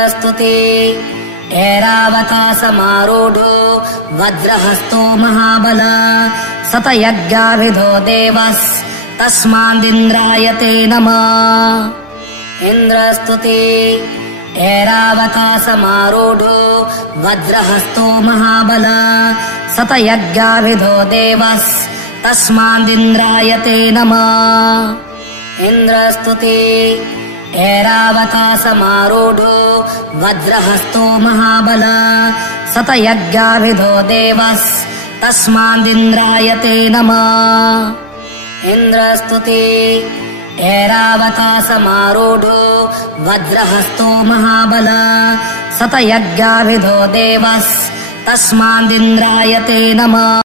इन्द्रस्तुते ऐरावतासमारूढो वज्रहस्तो महाबल शतयज्ञाविधो देवस्तस्मादिन्द्राय ते नमः। इन्द्रस्तुते ऐरावतासमारूढो वज्रहस्तो महाबल शतयज्ञाविधो देवस्तस्मादिन्द्राय ते नमः। इन्द्रस्तुते ऐरावतासमारूढो वज्रहस्तो महाबल शतयज्ञाविधो देवस्तस्मादिन्द्राय ते नमः। इन्द्रस्तुते ऐरावतासमारूढो वज्रहस्तो महाबल शतयज्ञाविधो देवस्तस्मादिन्द्राय ते नमः।